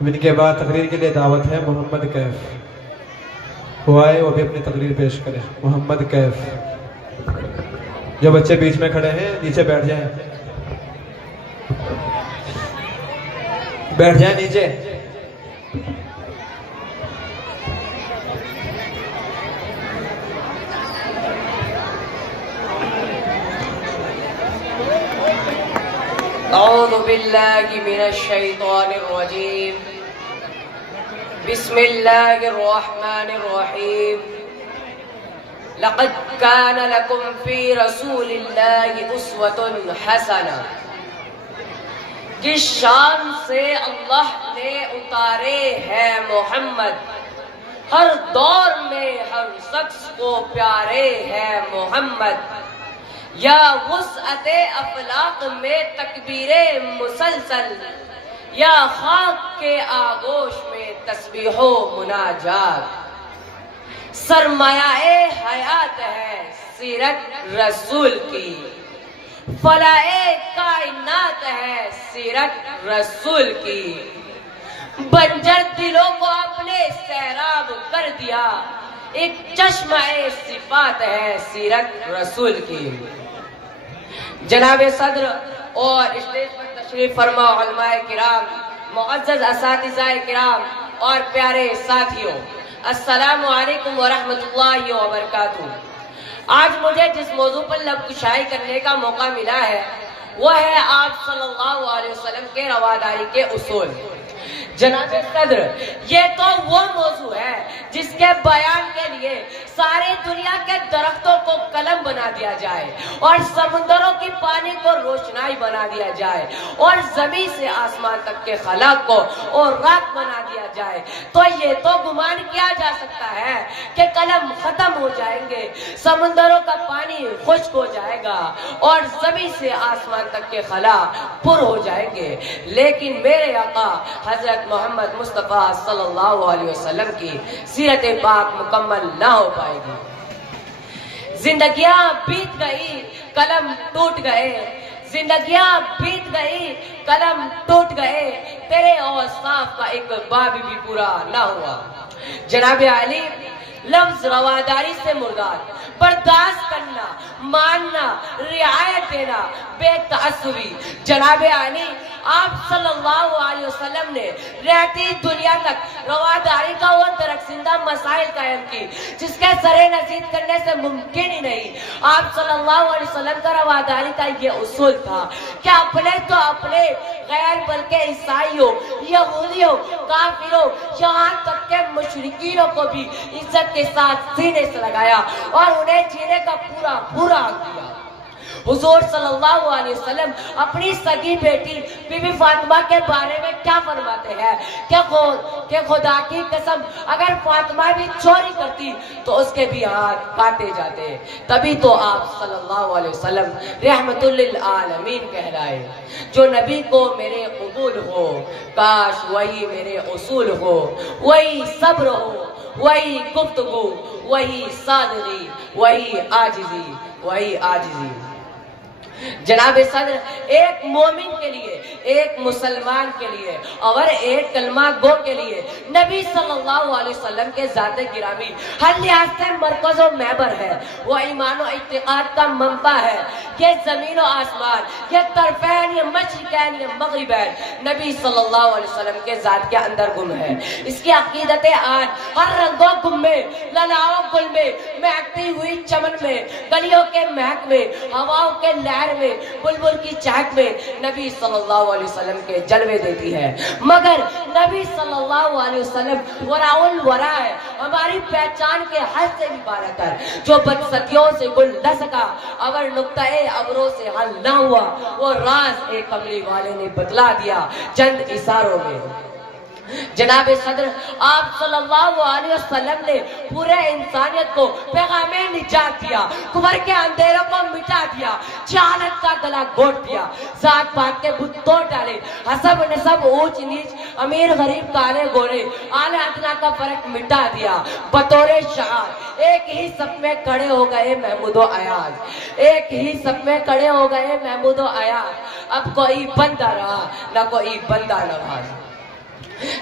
ان کے بعد تقریر کے لیے دعوت ہے محمد کیف، وہ آئے وہ بھی اپنی تقریر پیش کریں۔ محمد کیف، جو بچے بیچ میں کھڑے ہیں نیچے بیٹھ جائیں، بیٹھ جائیں نیچے۔ اعوذ باللہ من الشیطان الرجیم، بسم اللہ الرحمن الرحیم۔ لقد کان لکم فی رسول اللہ اسوۃ حسنہ، جس شان سے اللہ نے اتارے ہیں محمد، ہر دور میں ہر شخص کو پیارے ہیں محمد۔ یا وسعت افلاق میں تکبیر مسلسل، یا خاک کے آغوش میں تسبیح و مناجات۔ سرمایہ حیات ہے سیرت رسول کی، فلاح کائنات ہے سیرت رسول کی۔ بنجر دلوں کو اپنے سیراب کر دیا، ایک چشمہ صفات ہے سیرت رسول کی۔ جناب صدر اور اسٹیج پر تشریف فرما علماء کرام، معزز اساتذہ کرام اور پیارے ساتھیوں، السلام علیکم ورحمۃ اللہ وبرکاتہ۔ آج مجھے جس موضوع پر لب کشائی کرنے کا موقع ملا ہے وہ ہے آپ صلی اللہ علیہ وسلم کے رواداری کے اصول۔ جناب صدر، یہ تو وہ موضوع ہے جس کے بیان کے لیے ساری دنیا کے درختوں کو قلم بنا دیا جائے اور سمندروں کی پانی کو روشنائی بنا دیا جائے اور زمین سے آسمان تک کے خلا کو اور رات بنا دیا جائے، تو یہ تو گمان کیا جا سکتا ہے کہ قلم ختم ہو جائیں گے، سمندروں کا پانی خشک ہو جائے گا اور زمین سے آسمان تک کے خلا پر ہو جائیں گے، لیکن میرے آقا حضرت محمد مصطفیٰ صلی اللہ علیہ وسلم کی سیرت پاک مکمل نہ ہو پائے گی۔ زندگیاں بیت گئی، قلم ٹوٹ گئے، زندگیاں بیت گئی، قلم ٹوٹ گئے، تیرے اوصاف کا ایک باب بھی پورا نہ ہوا۔ جناب علی، لفظ رواداری سے مراد برداشت کرنا، ماننا، رعایت دینا، بے تعصبی۔ جناب علی، آپ صلی اللہ علیہ وسلم نے رہتی دنیا تک رواداری کا وہ درخشندہ مسائل قائم کی جس کے سر نصیب کرنے سے ممکن ہی نہیں۔ آپ صلی اللہ علیہ وسلم کا رواداری کا یہ اصول تھا کہ اپنے تو اپنے، غیر بلکہ عیسائیوں، یہودیوں، کافروں، یہاں تک کہ مشرکینوں کو بھی عزت کے ساتھ سینے سے لگایا اور انہیں جینے کا پورا پورا حق دیا۔ حضور صلی اللہ علیہ وسلم اپنی سگی بیٹی بی بی فاطمہ کے بارے میں کیا فرماتے ہیں کہ خدا کی قسم اگر فاطمہ بھی چوری کرتی تو اس کے بھی ہاتھ کاٹے جاتے۔ تبھی تو آپ صلی اللہ علیہ وسلم رحمت للعالمین کہلائے۔ جو نبی کو میرے قبول ہو، کاش وہی میرے اصول ہو، وہی صبر ہو، وہی گفتگو، وہی صادقی، وہی عاجزی۔ جناب صدر، ایک مومن کے لیے، ایک مسلمان کے لیے اور ایک کلمہ گو کے لیے نبی صلی اللہ علیہ وسلم کے ذات گرامی ہر لحاظ سے مرکز و محور ہے۔ وہ ایمان و اعتقاد کا منبع ہے۔ یہ زمین و آسمان، یہ طرفین، یہ مشرقین، یہ مغربین نبی صلی اللہ علیہ وسلم کے ذات کے اندر گم ہے۔ اس کی عقیدت آن ہر رنگ و گم میں، للاؤ گل میں، مہکتی ہوئی چمن میں، گلیوں کے مہک میں، ہواؤں کے لہر میں، بلبل کی چہک میں نبی صلی اللہ علیہ وسلم کے جلوے دیتی ہے۔ مگر نبی صلی اللہ علیہ وسلم وراء الورا ہے، ہماری پہچان کے حد سے بھی بالاتر ہے۔ جو بدستیوں سے گل نہ سکا، اگر نقطۂ ابرو سے حل نہ ہوا، وہ راز ایک کملی والے نے بتلا دیا چند اشاروں میں۔ جناب صدر، آپ صلی اللہ علیہ وسلم نے پورے انسانیت کو پیغام نجات دیا، کفر کے اندھیروں کو مٹا دیا، جہالت کا گلا گھونٹ دیا، ذات پات کے بت توڑ ڈالے، حسب نسب، اونچ نیچ، امیر غریب، کالے گورے، اعلی ادنا کا فرق مٹا دیا۔ بطور شعار ایک ہی صف میں کھڑے ہو گئے محمود و ایاز، ایک ہی صف میں کھڑے ہو گئے محمود و ایاز۔ اب کوئی بندہ رہا نہ کوئی بندہ نواز۔